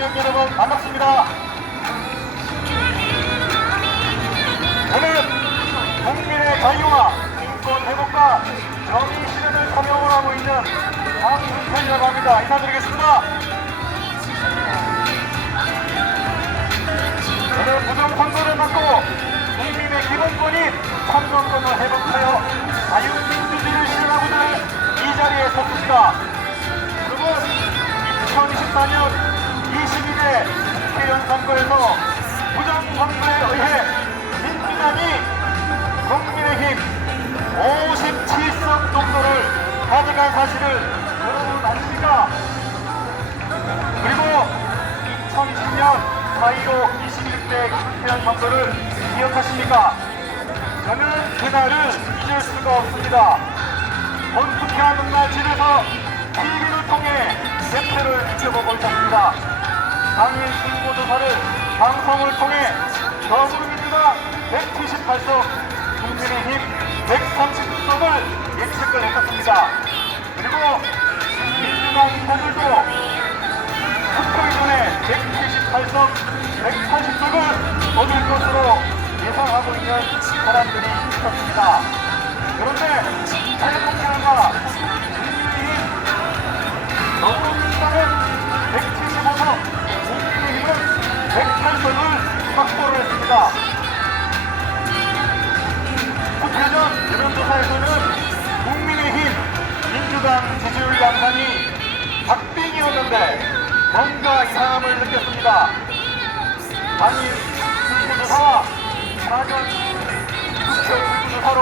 시민 여러분 반갑습니다. 오늘 국민의 자유와 인권 회복과 정의 실현을 사명을 하고 있는 강훈편이라고 합니다. 인사드리겠습니다. 오늘 부정선거를 막고 국민의 기본권인 참정권을 회복하여 자유민주주의를 실현하고자 이 자리에 섰습니다. 여러분, 2024년 22대 국회의원 선거에서 부정선거에 의해 민주당이 국민의힘 57석 정도를 가져간 사실을 여러분 아십니까? 그리고 2020년 4.15 21대 국회의원 선거를 기억하십니까? 저는 그날을 잊을 수가 없습니다. 본투표하는 날 집에서 TV를 통해 대표를 지켜보고 있었습니다. 당일 승부조사를 방송을 통해 더불어민주당 178석, 국민의힘 139석을 예측을 했었습니다. 그리고 민주당 인사들도 투표 이전에 178석, 180석을 얻을 것으로 예상하고 있는 사람들이 있었습니다. 그런데 자유한국당과 국민의힘, 더불어민주당은 175석, 국민의힘은 108석을 확보를 했습니다. 투표 전 여론조사에서는 국민의힘, 민주당 지지율 양상이 박빙이었는데 뭔가 이상함을 느꼈습니다. 단일 출구조사와 사전 투표 출구조사로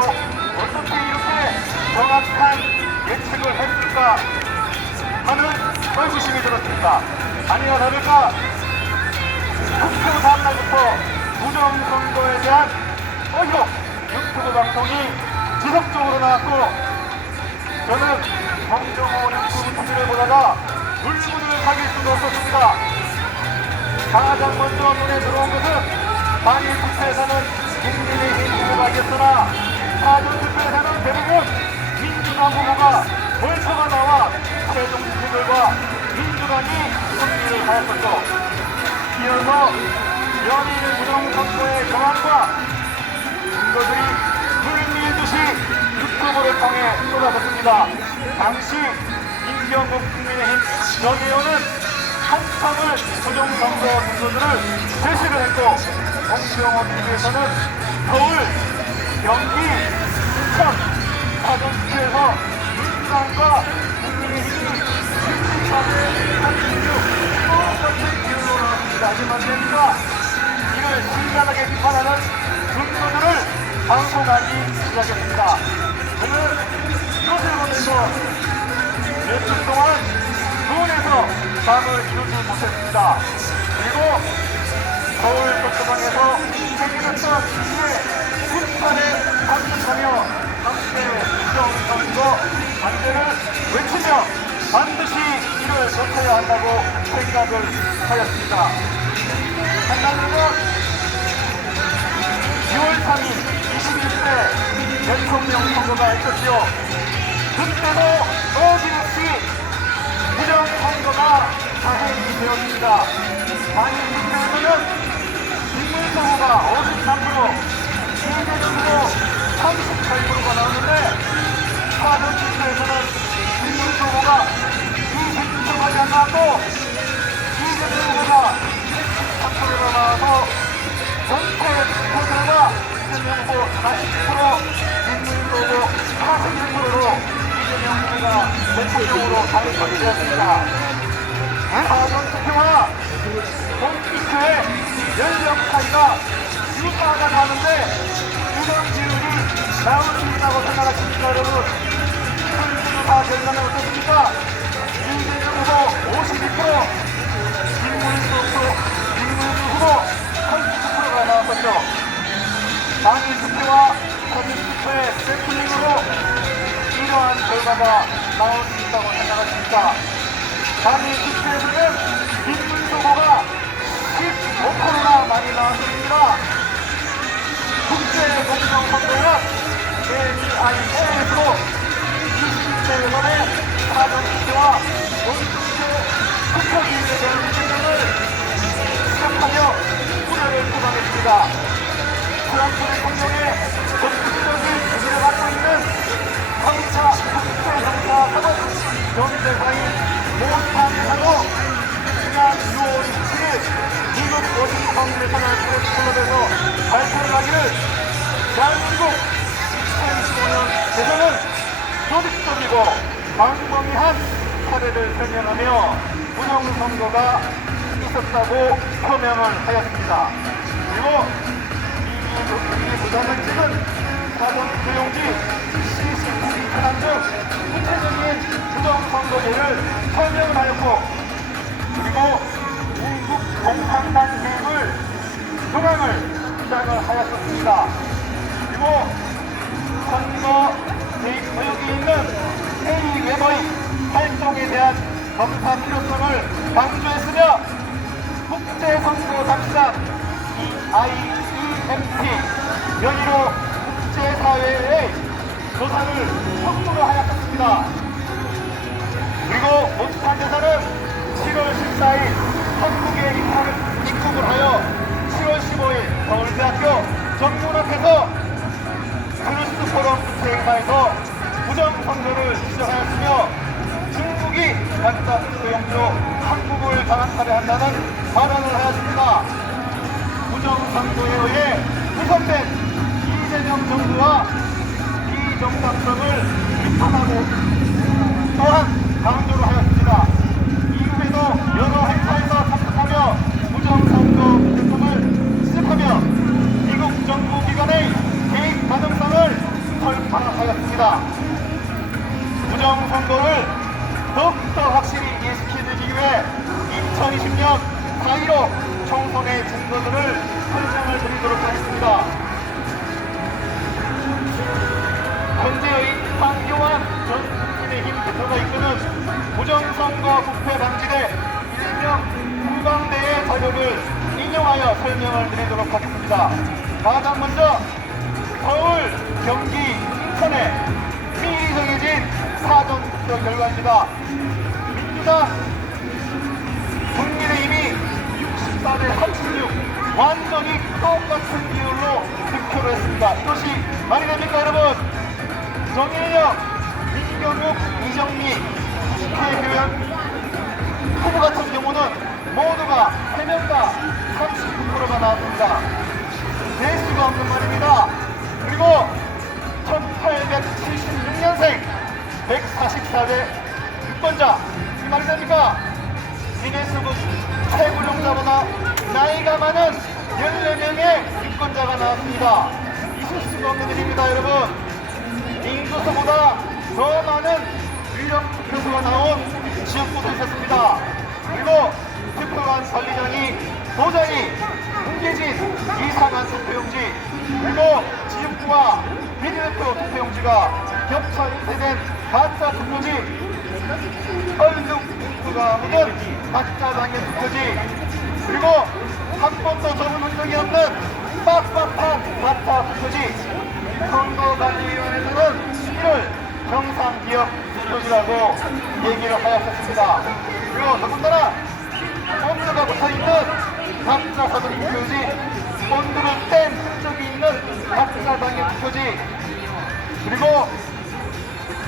어떻게 이렇게 정확한 예측을 했을까 하는 의구심이 들었습니다. 아니나 다를까 투표 다음날부터 부정선거에 대한 의혹 유튜브 방송이 지속적으로 나왔고 저는 정정호 유튜브 TV를 보다가 물문을 가길 수가 없었습니다. 가장 먼저 눈에 들어온 것은 단일 투표에서는 국민의힘 후보가 이겼으나 사전 투표에서는 대부분 민주당 후보가 벌처가 나와 최종 투표 결과 민주당이 승리를 하였었죠. 이어서 연일 부정선거의 정황과 증거들이 물밀듯이 유튜브를 통해 쏟아졌습니다. 당시 임경국 국민의힘 정의원은 한참을 부정선거 문서들을 제시를 했고 홍병호 TV에서는 서울, 경기, 인천, 사전투표에서 민주당과 국민의힘이 64대 36 똑같은 기록으로 나왔습니다. 하지만 됩니까? 이를 신랄하게 비판하는 문서들을 방송하기 시작했습니다. 저는 이것을 보면서 며칠 동안 수원에서 잠을 이루지 못했습니다. 그리고 서울 도서관에서 생일했던 이에 10차례 참석하며 함께 부정선거 반대를 외치며 반드시 이를 거쳐야 한다고 생각을 하였습니다. 한나라는 6월 3일 21대 대통령 선거가 있었지요. 그때도 어김없이 부정선거가 자행이 되었습니다. 단일 투표에서는 김문수 후보가 53%, 이재명 후보 38%가 나오는데 사전 투표에서는 김문수 후보가 20%까지 안 나왔고 이재명 후보가 13%가 나와서 전체 투표 결과 이재명 후보 40%, 김문수 후보 41%로 이재명 후보가 대통령으로 당선이 되었습니다. 사전 투표와 본투표의 연령 차이가 유사하다 하는데 이런 기운이 나올 수 있다고 생각하십니까, 여러분? 출구조사 결과는 어떻습니까? 이재명 후보 52%, 김문수 후보 39%가 나왔었죠. 단일 투표와 서민 투표의 샘플링으로 이러한 결과가 나올 수 있다고 생각하십니까? 단일 투표에서는 김문수 후보가 15%나 많이 나왔습니다. 국제 공정선거는 AIA에서 20대 여론의 사전투표와 본투표 투표기일에 대한 문제점을 경제사인 모탄사로 지난 6월 27일 미국 워싱턴 내셔널 프레스 클럽에서 발표를 하기를 대한민국 2015년 대선은 조직적이고 광범위한 사례를 설명하며 부정선거가 있었다고 표명을 하였습니다. 그리고 이 부장은 찍은 사전 투표용지, CCTV 현황 등 구체적인 부정선거제를 설명을 하였고, 그리고 중국 공산당 개입을 조항을 주장을 하였었습니다. 그리고 선거 개입 의혹이 있는 A 웨버의 활동에 대한 검사 필요성을 강조했으며 국제선거 당시장 IEMT 연의로 국제사회의 조사를 촉구를 하였습니다. 그리고 모스탄 여사는 7월 14일 한국에 입국을 하여 7월 15일 서울대학교 정문 앞에서 크루스 포럼 국제 행사에서 부정선거를 시작하였으며 중국이 가짜 투표용지로 한국을 장악하려 한다는 발언을 하였습니다. 부정선거에 의해 구성된 이재명 정부와 비정당성을 비판하고 또한 강조를 하였습니다. 이후에도 여러 행사에서 참석하며 부정선거 활동을 지적하며 미국 정부 기관의 개입 가능성을 설파하였습니다. 부정선거를 더욱더 확실히 인식해드리기 위해 2020년 4.15 총선의 증거들을 설명을 드리도록 하겠습니다. 현재의 황교안 전 국민의힘 대표가 이끄는 부정선거 부패 방지대 일명 국방대의 자료를 인용하여 설명을 드리도록 하겠습니다. 가장 먼저 서울, 경기, 인천에 미리 정해진 사전투표 결과입니다. 민주당, 국민의힘이 64대 36 완전히 똑같은 비율로 득표를 했습니다. 이것이 말이 됩니까 여러분? 정인영, 민경욱, 이정미 국회의원 후보 같은 경우는 모두가 3명 다 39%가 나왔습니다. 될 수가 없는 말입니다. 그리고 1876년생 144대 유권자, 이 말이 됩니까? 기네스북 최고령자보다 나이가 많은 14명의 유권자가 나왔습니다. 있을 수가 없는 일입니다 여러분. 인구수보다 더 많은 유력 투표수가 나온 지역구도 있었습니다. 그리고 투표관 관리장이 도장이 뭉개진 이상한 투표용지, 그리고 지역구와 비례대표 투표용지가 겹쳐 인쇄된 가짜 투표지, 얼룩 인구가 묻은 가짜 당일 투표지, 그리고 한 번도 적은 적이 없는 빡빡한 가짜 투표지. 선거관리위원회에서는 이를 정상기업 투표지라고 얘기를 하였었습니다. 그리고 더군다나 본드가 붙어있는 가짜 사전 투표지, 본드를 뗀 흔적이 있는 가짜 당일 투표지, 그리고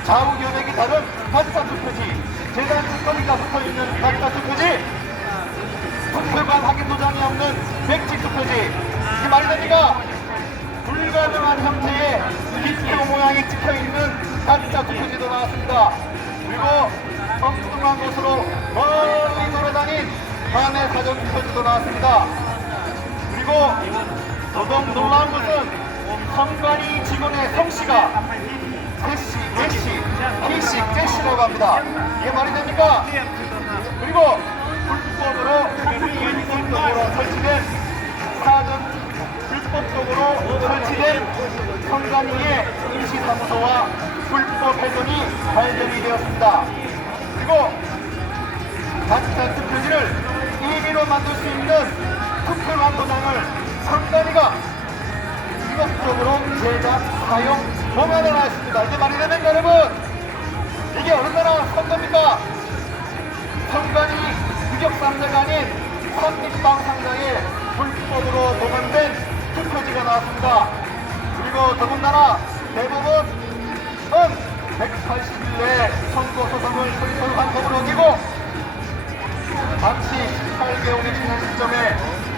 좌우 견액이 다른 가짜 투표지, 재단 특검이가 붙어있는 가짜 투표지, 투표관 확인 도장이 없는 백지 투표지. 이게 말이 됩니까? 불가능한 형태의 기표 모양이 찍혀있는 가짜 투표지도 나왔습니다. 그리고 엉뚱한 곳으로 멀리 돌아다닌 반의 사전 투표지도 나왔습니다. 그리고 더더욱 놀라운 것은 선관위 직원의 성씨가 태씨, 키씨, 떼씨라고 합니다. 이게 말이 됩니까? 그리고 불법적으로 설치된 사전 불법적으로 설치된 선관위의 임시사무소와 불법 훼손이 발견이 되었습니다. 그리고 가짜 투표지를 임의로 만들 수 있는 투표관 도장을 선관위가 위법적으로 제작, 사용, 보관을 하였습니다. 이게 말이 됩니까 여러분? 이게 어느 나라 선거입니까? 선관위 유격상자가 아닌 선립방 상자에 불법으로 보관된 투표지가 나왔습니다. 그리고 더군다나 대부분은 180일 내에 선거 소송을 소유한 법을 어기고 당시 18개월이 지난 시점에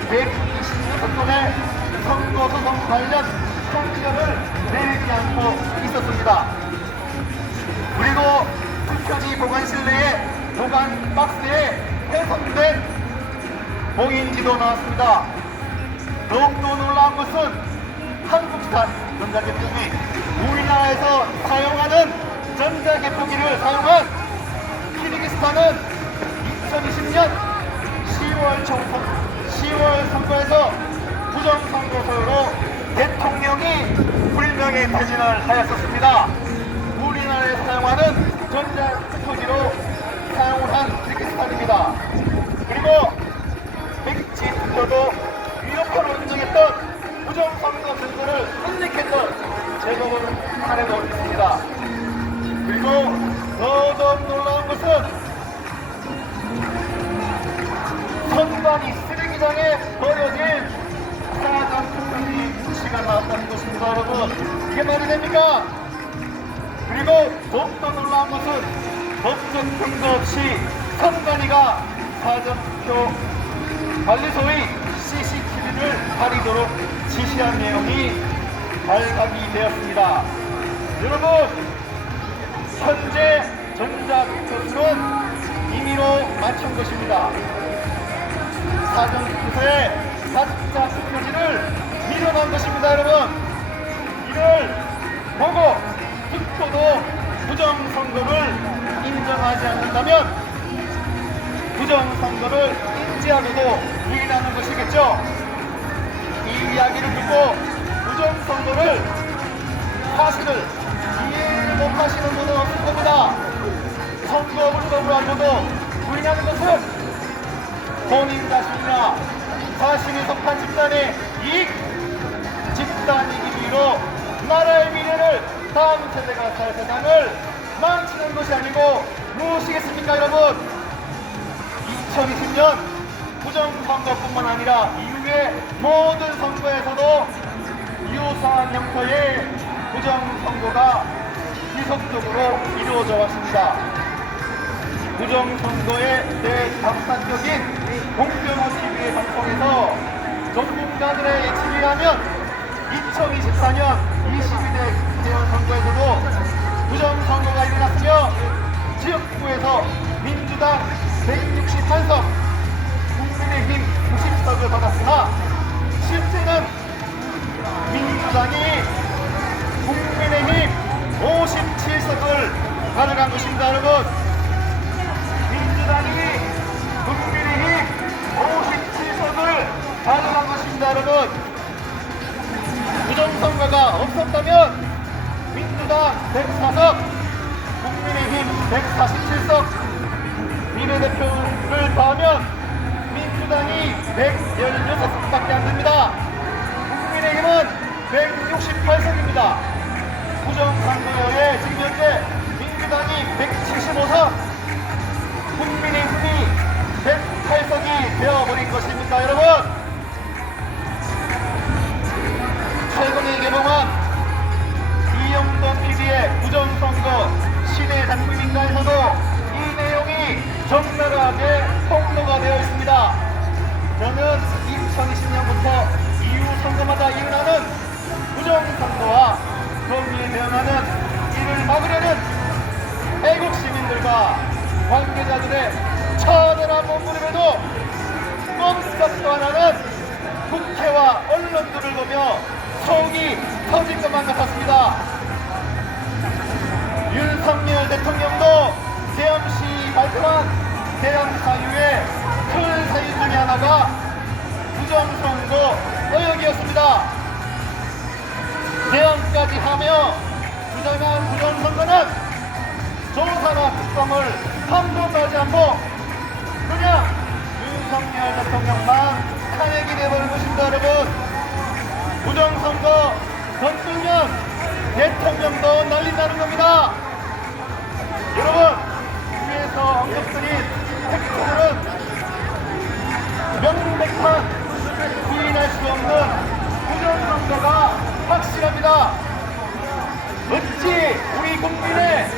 126건의 선거 소송 관련 판결을 내리지 않고 있었습니다. 그리고 투표지 보관실 내에 보관 박스에 훼손된 봉인지도 나왔습니다. 더욱더 놀라운 것은 한국산 전자개표기, 우리나라에서 사용하는 전자개표기를 사용한 키르기스탄은 2020년 10월 선거에서 부정선거소로 대통령이 불명예 퇴진을 하였었습니다. 우리나라에 사용하는 전자투표지로 사용을 한 키르기스탄입니다. 그리고 백지 투표도 위협으로 인정했던 부정선거 증거를 은닉했던 제도를 하려고 있습니다. 그리고 더더욱 놀라운 것은 선관위 쓰레기장에 버려진 사전 투표지 시간 나왔다는 것입니다, 여러분. 이게 말이 됩니까? 그리고 더욱더 놀라운 것은 법적 근거 없이 선관위가 사전투표 관리소의 CCTV를 가리도록 지시한 내용이 발각이 되었습니다. 여러분, 현재 전자투표수는 임의로 맞춘 것입니다. 사전투표소에 가짜 투표지를 밀어넣은 것입니다, 여러분. 이를 보고 투표도 부정선거를 인정하지 않는다면 부정선거를 인지하고도 부인하는 것이겠죠. 이 이야기를 듣고 부정선거를 사실을 이해를 못하시는 분은 없을 겁니다. 선거불법을 알고도 부인하는 것은 본인 자신이나 자신이 속한 집단의 이익, 집단 이기주의로 나라의 미래를 다음 세대가 살 세상을 망치는 것이 아니고 무엇이겠습니까, 여러분? 2020년 부정선거뿐만 아니라 이후의 모든 선거에서도 유사한 형태의 부정선거가 지속적으로 이루어져 왔습니다. 부정선거에 대해 답사적인 공병호 TV의 방송에서 전문가들의 예측에 의하면 2024년 22대 국회의원 선거에서도 부정선거가 일어났으며 지역구에서 민주당 168석, 국민의힘 90석을 받았으나 실제는 민주당이 국민의힘 57석을 가져간 것입니다, 여러분. 민주당이 국민의힘 57석을 가져간 것입니다, 여러분. 부정선거가 없었다면 민주당 104석, 국민의힘 147석, 비례대표를 더하면 민주당이 116석밖에 안 됩니다. 국민의힘은 168석입니다. 부정선거에 지금 현재 민주당이 175석, 국민의힘이 108석이 되어버린 것입니다, 여러분. 최근에 개봉한 이영돈 PD의 부정선거 신의 작품인가에서도 이 내용이 적나라하게 폭로가 되어 있습니다. 저는 2020년부터 이후 선거마다 일어나는 부정선거와 거기에 대응하는 이를 막으려는 애국 시민들과 관계자들의 처절한 몸부림에도 꼼짝도 안 하는 국회와 언론들을 보며 속이 터질 것만 같았습니다. 윤석열 대통령도 대am시 발표한 대am 사유의 큰 사유 중에 하나가 부정선거 의혹이었습니다. 대am까지 하며 주장한 부정선거는 조사나 특검을 한 번도 하지 않고 그냥 윤석열 대통령만 탄핵이 되어버린 것입니다, 여러분. 부정선거 건들면 대통령도 날린다는 겁니다. 여러분, 위에서 언급드린 팩트들은 명백한 부인할 수 없는 부정선거가 확실합니다. 어찌 우리 국민의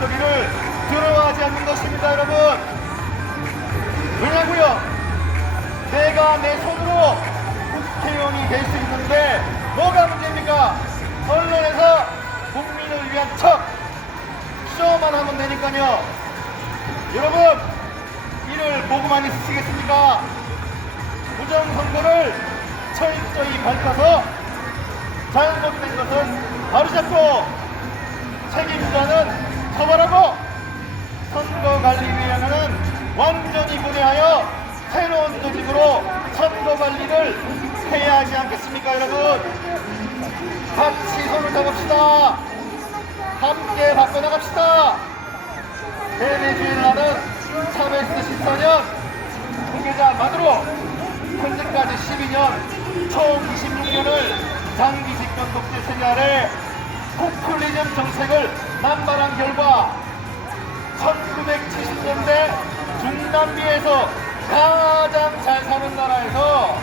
목소리를 들어하지 않는 것입니다, 여러분. 왜냐고요? 내가 내 손으로 국회의원이 될 수 있는데 뭐가 문제입니까? 언론에서 국민을 위한 척 쇼만 하면 되니까요. 여러분, 이를 보고만 있으시겠습니까? 부정선거를 철저히 밝혀서 잘못된 것은 바로잡고 책임자는 처벌하고 선거관리위원회는 완전히 분해하여 새로운 조직으로 선거관리를 해야 하지 않겠습니까, 여러분? 같이 손을 잡읍시다. 함께 바꿔나갑시다. 베네수엘라는 차베스 14년 후계자만으로 현재까지 12년, 총 26년을 장기 집권 독재 체제 아래 포퓰리즘 정책을 남발한 결과 1970년대 중남미에서 가장 잘 사는 나라에서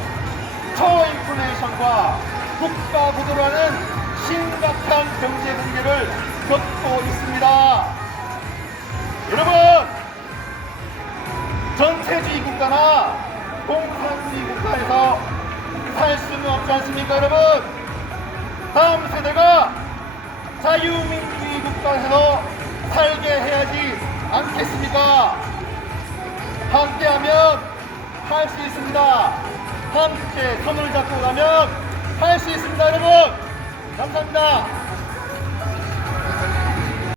초인플레이션과 국가 부도라는 심각한 경제 붕괴를 겪고 있습니다. 여러분, 전체주의 국가나 공산주의 국가에서 살 수는 없지 않습니까, 여러분? 다음 세대가 자유민주주의 국가에서 살게 해야지 않겠습니까? 함께하면 할 수 있습니다. 함께 손을 잡고 가면 할 수 있습니다, 여러분. 감사합니다.